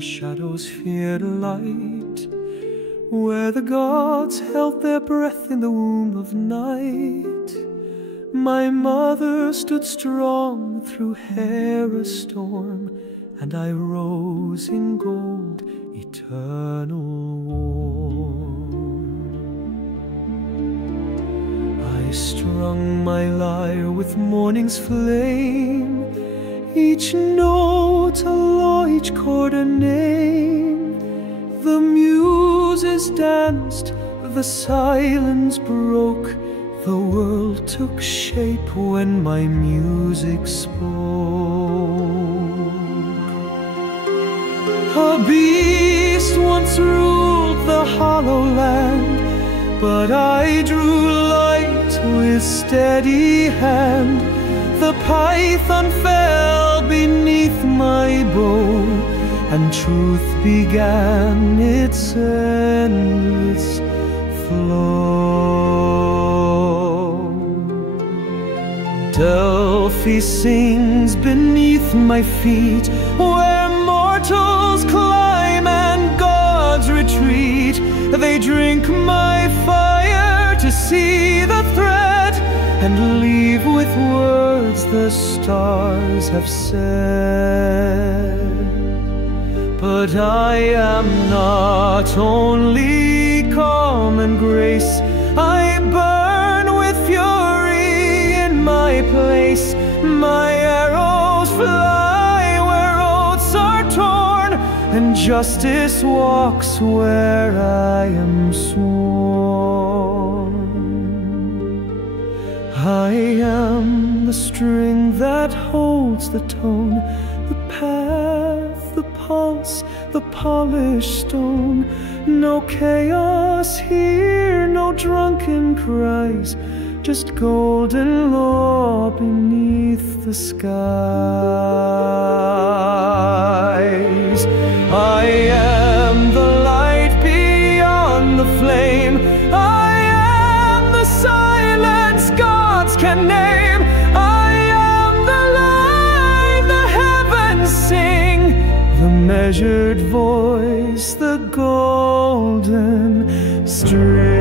where shadows feared light, where the gods held their breath in the womb of night. My mother stood strong through Hera's storm, and I rose in gold, eternal warm. I strung my lyre with morning's flame, each note a law, each chord a name. The muses danced, the silence broke, the world took shape when my music spoke. A beast once ruled the hollow land, but I drew light with steady hand. The python fell beneath my bow, and truth began its endless flow. Delphi sings beneath my feet, where mortals climb and gods retreat. They drink my fire to see the thread, and leave with words the stars have said. But I am not only calm and grace, I burn with fury in my place. My arrows fly where oaths are torn, and justice walks where I am sworn. I am the string that holds the tone, the path, the pulse, the polished stone. No chaos here, no drunken cries, just golden law beneath the skies. I am the light beyond the flame, I am the silence gods can name. I am the light the heavens sing, the measured voice, the golden string.